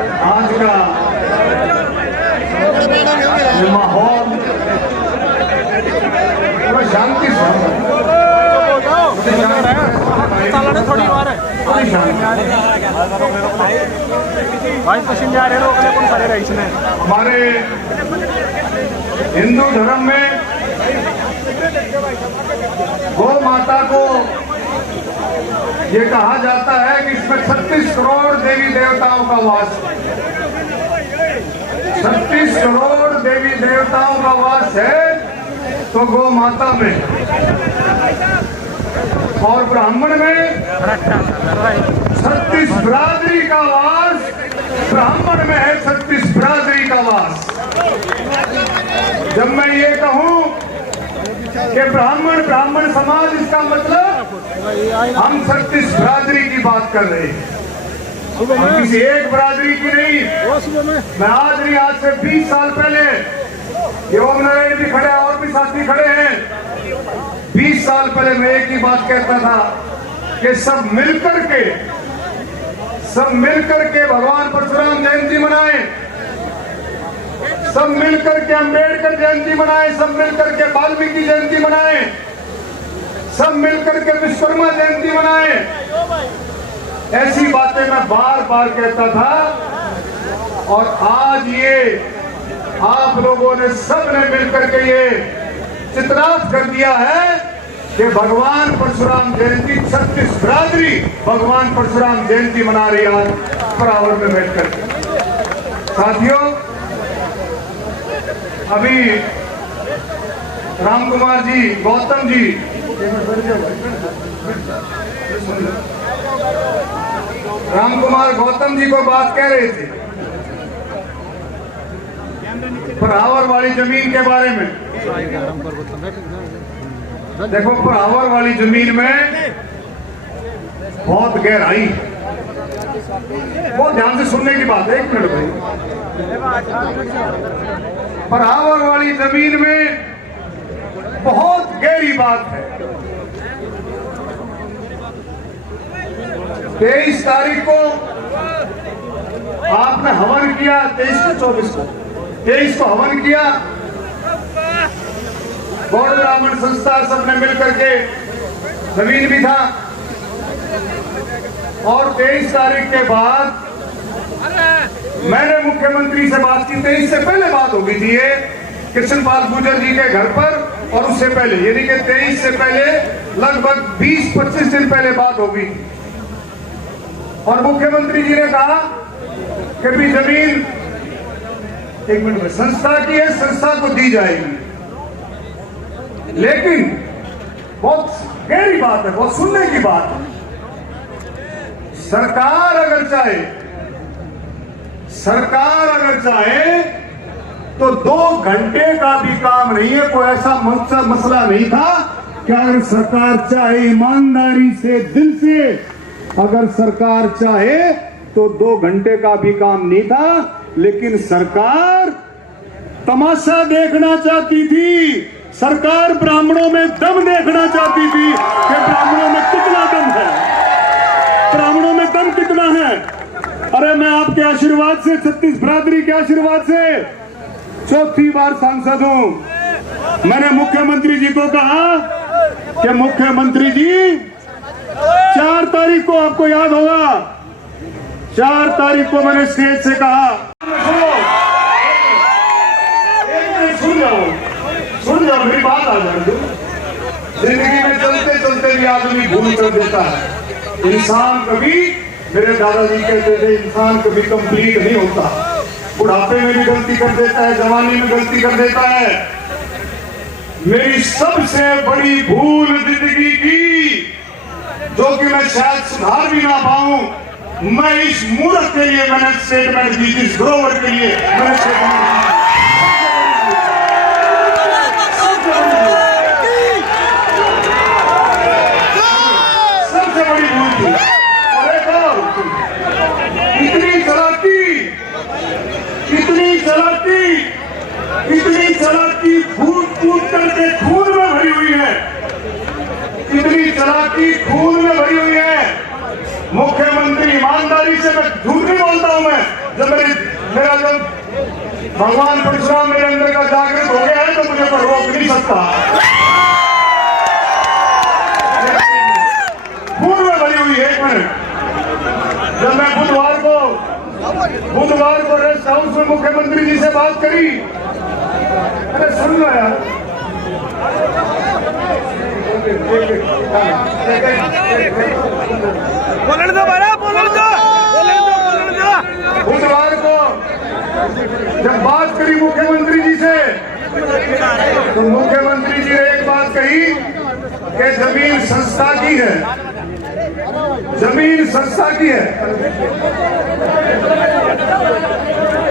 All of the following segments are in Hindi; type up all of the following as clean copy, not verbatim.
आज का ये माहौल पूरा शांति से थोड़ी बार है भाई पश्चिम जा रहे लोग कौन सारे रईस में हमारे हिंदू धर्म में गौ माता को ये कहा जाता है कि इसमें 36 करोड़ देवी देवताओं का वास है। 36 करोड़ देवी देवताओं का वास है तो गौ माता में, और ब्राह्मण में 36 बिरादरी का वास, ब्राह्मण में है 36 बिरादरी का वास। जब मैं ये कहूं कि ब्राह्मण समाज, इसका मतलब हम 36 बिरादरी की बात कर रहे हैं, हम किसी एक बिरादरी की नहीं। मैं आज नहीं, आज से 20 साल पहले, ओम नारायण भी खड़े और भी साथी खड़े हैं, 20 साल पहले मैं एक ही बात कहता था कि सब मिलकर के भगवान परशुराम जयंती मनाएं, सब मिलकर के अंबेडकर जयंती मनाएं, सब मिलकर के वाल्मीकि जयंती मनाएं, सब मिलकर के विश्वकर्मा जयंती मनाएं। ऐसी बातें मैं बार बार कहता था, और आज ये आप लोगों ने सबने मिलकर के ये चित्रार्थ कर दिया है कि भगवान परशुराम जयंती 36 बिरादरी भगवान परशुराम जयंती मना रही है आज परावर में बैठकर। साथियों, अभी राम कुमार जी, गौतम जी, राम कुमार गौतम जी को बात कह रहे थे परावर वाली जमीन के बारे में। देखो, परावर वाली जमीन में बहुत गहराई, बहुत ध्यान से सुनने की बात है। एक मिनट भाई, परावर वाली जमीन में बहुत गहरी बात है। 23 तारीख को आपने हवन किया, 23 को हवन किया, गौड़ ब्राह्मण संस्था सबने मिलकर के, जमीन भी था। और 23 तारीख के बाद मैंने मुख्यमंत्री से बात की। 23 से पहले बात हो गई थी ये कृष्णपाल गुर्जर जी के घर पर, और उससे पहले, यानी कि 23 से पहले लगभग 20-25 दिन पहले बात हो गई। और मुख्यमंत्री जी ने कहा कि भी जमीन, एक मिनट में, संस्था की है, संस्था को दी जाएगी। लेकिन बहुत गहरी बात है, बहुत सुनने की बात है। सरकार अगर चाहे तो 2 घंटे का भी काम नहीं है। कोई ऐसा मसला नहीं था कि अगर सरकार चाहे, ईमानदारी से, दिल से अगर सरकार चाहे तो 2 घंटे का भी काम नहीं था। लेकिन सरकार तमाशा देखना चाहती थी, सरकार ब्राह्मणों में दम देखना चाहती थी कि ब्राह्मणों में कितना दम है, ब्राह्मणों में दम कितना है। अरे मैं आपके आशीर्वाद से, 36 बिरादरी के आशीर्वाद से 4थी बार सांसद हूं। मैंने मुख्यमंत्री जी को कहा कि मुख्यमंत्री जी, 4 तारीख को आपको याद होगा, 4 तारीख को मैंने स्टेज से कहा, सुन जाओ मेरी बात आ जाए। जिंदगी में चलते चलते भी आदमी भूल कर देता है। इंसान कभी, मेरे दादाजी कहते थे, इंसान कभी कंप्लीट नहीं होता। बुढ़ापे में भी गलती कर देता है, जवानी में गलती कर देता है। मेरी सबसे बड़ी भूल जिंदगी की, जो कि मैं शायद सुधार भी ना पाऊं, मैं इस मूर्ख के लिए मैंने स्टेटमेंट दी, इस ग्रोवर के लिए मैंने स्टेटमेंट दी। सबसे बड़ी भूल थी। अरे इतनी चालाकी फूट करके खून में भरी हुई है, इतनी चालाकी खून में भरी हुई है। मुख्यमंत्री, ईमानदारी से मैं झूठ नहीं बोलता हूं, मैं जब भगवान परशुराम मेरे अंदर का जागृत हो गया है तो मुझे कोई रोक नहीं सकता। खून में भरी हुई है। एक मिनट, जब मैं बुधवार को रेस्ट हाउस में मुख्यमंत्री जी से बात करी, अरे सुन लो यार, बोलने दो बड़ा, बोलने दो। बुधवार को जब बात करी मुख्यमंत्री जी से तो मुख्यमंत्री जी ने एक बात कही कि जमीन संस्था की है, जमीन संस्था की है।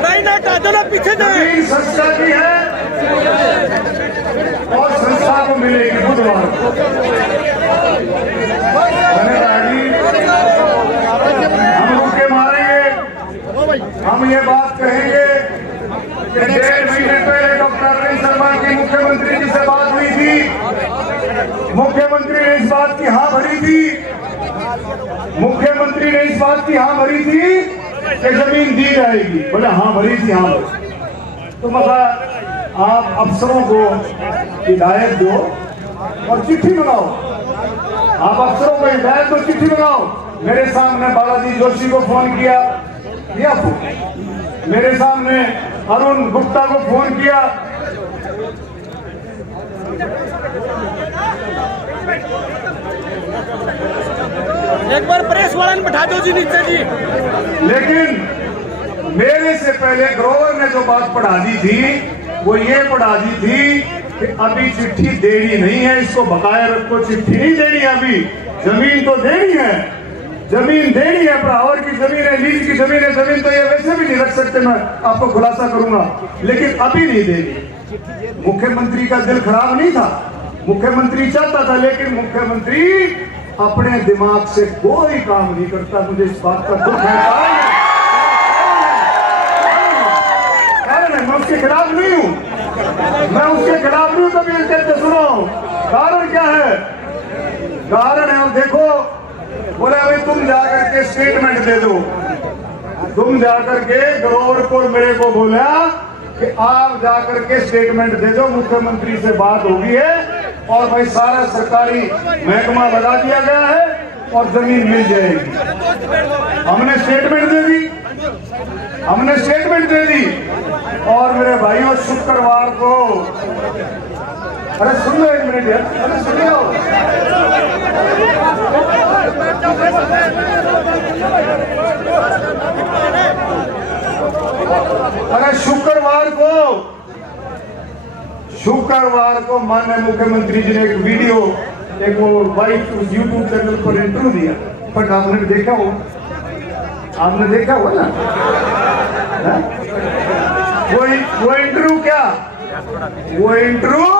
नहीं ना टाटो ना पीछे जमीन संस्था की है और संस्था को मिलेगी बुधवार को। हम रुके मारेंगे, हम ये बात कहेंगे कि 1.5 महीने पहले डॉक्टर अरविंद शर्मा की मुख्यमंत्री जी से बात हुई थी। मुख्यमंत्री ने इस बात की हाँ भरी थी, मुख्यमंत्री ने इस बात की हाँ भरी थी कि जमीन दी जाएगी। बोले हाँ भरी थी, हाँ भरी। तो मतलब आप अफसरों को हिदायत दो और चिट्ठी मंगाओ, आप अफसरों को हिदायत दो, चिट्ठी मंगाओ। मेरे सामने बालाजी जोशी को फोन किया, मेरे सामने अरुण गुप्ता को फोन किया, एक बार प्रेस वाला ने बैठा दो जी नीचे जी। लेकिन मेरे से पहले ग्रोवर ने जो बात पढ़ा दी थी वो ये पढ़ा दी थी कि अभी चिट्ठी देनी नहीं है, इसको बकाया रखो, चिट्ठी नहीं देनी है अभी, जमीन तो देनी है, जमीन देनी है। प्रावर की जमीन है, लीज की जमीन है, जमीन तो ये वैसे भी नहीं रख सकते, मैं आपको खुलासा करूंगा, लेकिन अभी नहीं देनी। मुख्यमंत्री का दिल खराब नहीं था, मुख्यमंत्री चाहता था, लेकिन मुख्यमंत्री अपने दिमाग से कोई काम नहीं करता। मुझे इस बात का दुख है, कारण है, मैं उसके खिलाफ नहीं हूं, मैं उसके खिलाफ नहीं हूं। कभी कहते सुनो कारण क्या है, कारण है, और देखो बोले भाई तुम जाकर के स्टेटमेंट दे दो, तुम जाकर के ग्रोवर मेरे को बोला कि आप जाकर के स्टेटमेंट दे दो, मुख्यमंत्री से बात होगी है और भाई सारा सरकारी महकमा लगा दिया गया है और जमीन मिल जाएगी। हमने स्टेटमेंट दे दी, हमने स्टेटमेंट दे दी और मेरे भाइयों शुक्रवार को, अरे सुन लो एक मिनट यार, अरे सुन लो, अरे शुक्रवार को माननीय मुख्यमंत्री जी ने एक वीडियो, एक वो वाइट यूट्यूब चैनल पर इंटरव्यू दिया, बट आपने देखा हो, आपने देखा हो ना वो इंटरव्यू क्या, वो इंटरव्यू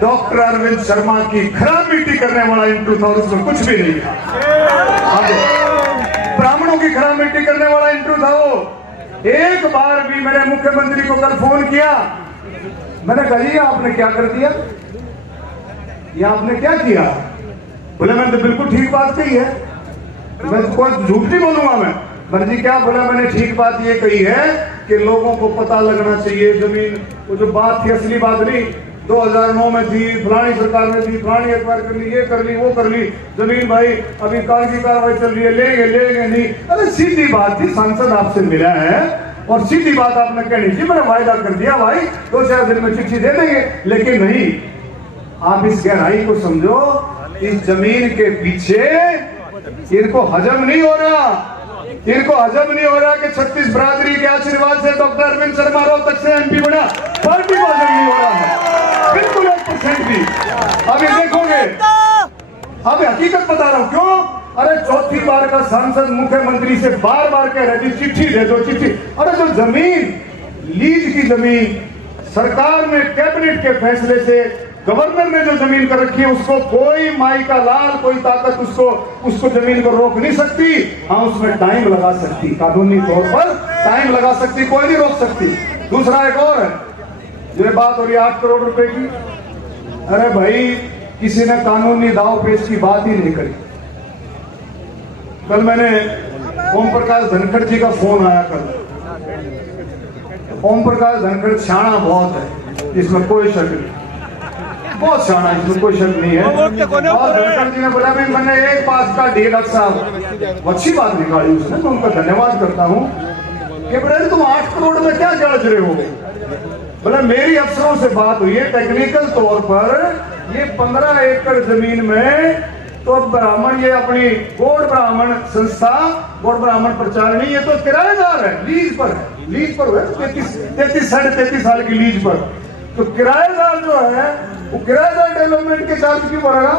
डॉक्टर अरविंद शर्मा की खराब मिट्टी करने वाला इंटरव्यू था और उसमें कुछ भी नहीं था। ब्राह्मणों की खराब मिट्टी करने वाला इंटरव्यू था वो। एक बार भी मैंने मुख्यमंत्री को कल फोन किया, मैंने कहा जी आपने क्या कर दिया, ये आपने क्या किया? बोले मैंने तो बिल्कुल ठीक बात कही है, मैं कोई झूठ नहीं बोलूंगा मैं जी क्या बोला, मैंने ठीक बात ये कही है कि लोगों को पता लगना चाहिए जमीन, वो जो बात थी असली बात नहीं, 2009 में थी, फलानी सरकार में थी, फलानी एक्वायर कर ली, ये कर ली, वो कर ली, जमीन भाई अभी कागजी कार्रवाई चल रही है, लेंगे नहीं। अरे सीधी बात थी, सांसद आपसे मिला है और सीधी बात आपने कहनी थी, मैंने वायदा कर दिया भाई 2-4 दिन में चिट्ठी दे देंगे, लेकिन नहीं। आप इस गहराई को समझो, इस जमीन के पीछे इनको हजम नहीं हो रहा, इनको हजम नहीं हो रहा कि 36 बरादरी के आशीर्वाद से डॉक्टर अरविंद शर्मा रोहतक से एमपी बना, पार्टी को हजम नहीं हो रहा है बिल्कुल 1% भी। अभी देखोगे, अब हकीकत बता रहा हूं क्यों, अरे चौथी बार का सांसद मुख्यमंत्री से बार बार कह रहे थे चिट्ठी दे दो, चिट्ठी। अरे जो जमीन लीज की जमीन सरकार ने कैबिनेट के फैसले से गवर्नर ने जो जमीन कर रखी है उसको कोई माई का लाल, कोई ताकत उसको जमीन को रोक नहीं सकती। हाँ उसमें टाइम लगा सकती, कानूनी तौर पर टाइम लगा सकती, कोई नहीं रोक सकती। दूसरा एक और है, ये बात हो रही 8 करोड़ रुपए की, अरे भाई किसी ने कानूनी दाव पेश की बात ही नहीं करी। कल मैंने ओम प्रकाश धनखड़ जी का फोन आया, कल ओम प्रकाश धनखड़ शाना बहुत है, इसमें कोई शक नहीं, बहुत शाना, इसमें कोई शक नहीं है। और धनखड़ जी ने बोला मैंने एक बात का डी डॉक्टर साहब अच्छी बात निकाली उसने, मैं उनका धन्यवाद करता हूँ कि बोले तुम 8 करोड़ में क्या जड़ रहे हो। बोले मेरी अफसरों से बात हुई है, टेक्निकल तौर पर ये 15 एकड़ जमीन में तो ब्राह्मण, ये अपनी गौड़ ब्राह्मण संस्था, गौड़ ब्राह्मण प्रचारणी, ये तो किराएदार है, लीज पर है, लीज पर है 33 साल की लीज पर। तो किराएदार जो है वो किराएदार डेवलपमेंट के चार्ज क्यों भरेगा?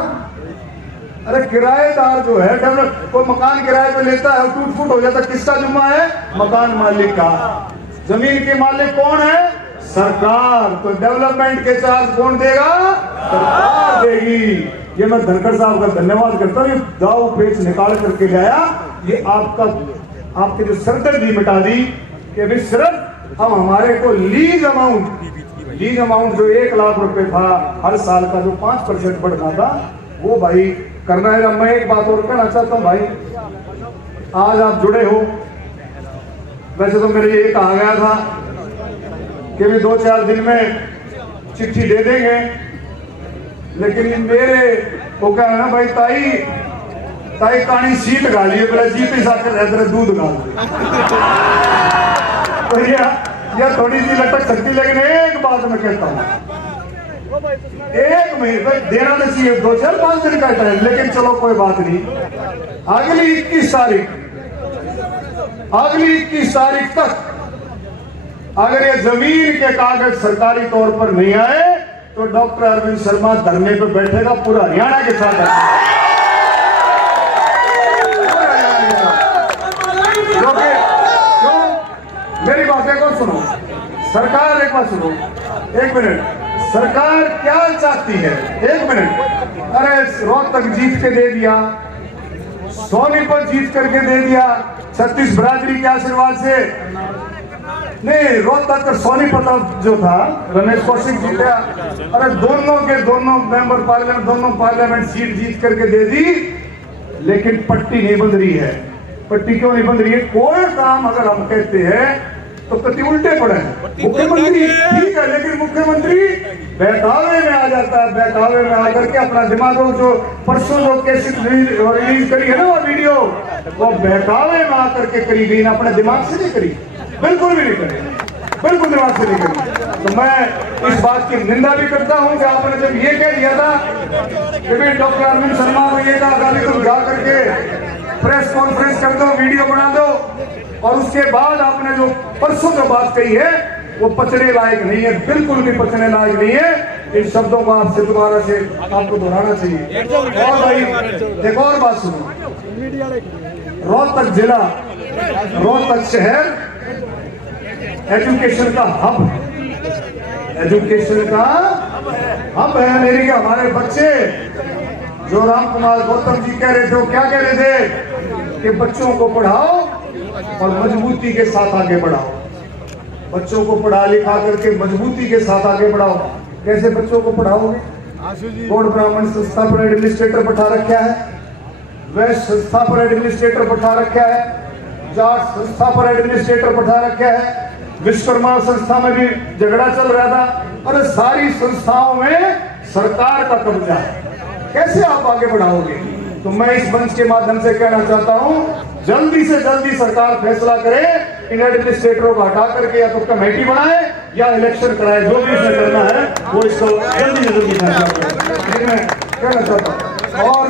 अरे किराएदार जो है डेवलप, कोई मकान किराए पे लेता है, टूट फूट हो जाता है, किसका जुम्मा है? मकान मालिक का। जमीन के मालिक कौन है? सरकार। तो डेवलपमेंट के चार्ज कौन देगा? सरकार देगी। ये मैं धनखड़ साहब का धन्यवाद करता हूँ, ये दाव पेच निकाल करके लाया, ये आपके जो सरदर्दी मिटा दी कि अभी सिर्फ हम हमारे को लीज अमाउंट जो 1 लाख रुपए था हर साल का, जो 5% बढ़ना था, वो भाई करना है। मैं एक बात और कहना चाहता हूँ भाई, आज आप जुड़े हो, वैसे तो मेरे ये कहा गया था कि भी 2-4 दिन में चिट्ठी दे देंगे, लेकिन मेरे को क्या है ना भाई, ताई कहानी सीट गा लिए, बोला जीत ही साथ रहते दूध गा तो यह थोड़ी सी लटक सकती, लेकिन एक बात मैं कहता हूँ, 1 महीने भाई देना तो चाहिए, 2-4-5 दिन का टाइम, लेकिन चलो कोई बात नहीं। अगली 21 तारीख तक अगर ये जमीन के कागज सरकारी तौर पर नहीं आए तो डॉक्टर अरविंद शर्मा धरने पे बैठेगा, पूरा हरियाणा के साथ। क्यों? मेरी बात एक और सुनो, सरकार एक बात सुनो, 1 मिनट, सरकार क्या चाहती है? 1 मिनट। अरे रोहतक जीत के दे दिया, सोनीपत जीत करके दे दिया, 36 बरादरी के आशीर्वाद से नहीं, रोहतक और सोनीपत जो था रमेश कौशिक जीता। अरे दोनों मेंबर पार्लियामेंट, दोनों पार्लियामेंट सीट जीत करके दे दी, लेकिन पट्टी नहीं बंध रही है। पट्टी क्यों नहीं बंध रही है? कोई काम अगर हम कहते हैं तो कति उल्टे पड़े हैं। मुख्यमंत्री ठीक है, लेकिन मुख्यमंत्री बहकावे में आ जाता है, बहकावे में आकर के अपना दिमागों जो परसों जो कैसेट रिलीज करी है ना वो वीडियो, वो बहकावे में आकर के करी गई ना, अपने दिमाग से नहीं करी, बिल्कुल भी नहीं करी, बिल्कुल दिमाग से नहीं करी। तो मैं इस बात की निंदा भी करता हूं कि आपने जब ये कह दिया था कि डॉक्टर अरविंद शर्मा को ये कहा कि तुम जा करके प्रेस कॉन्फ्रेंस कर दो, वीडियो बना दो, और उसके बाद आपने जो परसों जो बात कही है वो पचने लायक नहीं है, बिल्कुल भी पचने लायक नहीं है। इन शब्दों को आपसे दोबारा से आपको दोहराना चाहिए। और भाई एक और बात सुनो, रोहतक जिला, रोहतक शहर एजुकेशन का हब है, एजुकेशन का हब है। मेरी क्या हमारे बच्चे जो राम कुमार गौतम जी कह रहे थे, वो क्या कह रहे थे कि बच्चों को पढ़ाओ और मजबूती के साथ आगे बढ़ाओ, बच्चों को पढ़ा लिखा करके मजबूती के साथ आगे बढ़ाओ। कैसे बच्चों को पढ़ाओगे? गौड़ ब्राह्मण संस्था पर एडमिनिस्ट्रेटर बैठा रखा है, वैश्य संस्था पर एडमिनिस्ट्रेटर बैठा रखा है, जाट संस्था पर एडमिनिस्ट्रेटर बैठा रखा है, विश्वकर्मा संस्था में भी झगड़ा चल रहा था, और सारी संस्थाओं में सरकार का कब्जा है। कैसे आप आगे बढ़ाओगे? तो मैं इस मंच के माध्यम से कहना चाहता हूं, जल्दी से जल्दी सरकार फैसला करे, इन एडमिनिस्ट्रेटरों को हटा करके या तो कमेटी बनाए या इलेक्शन कराए, जो भी इसमें करना है वो इसको जल्दी से जल्दी फैसला करे। मैं कहना चाहता हूँ। और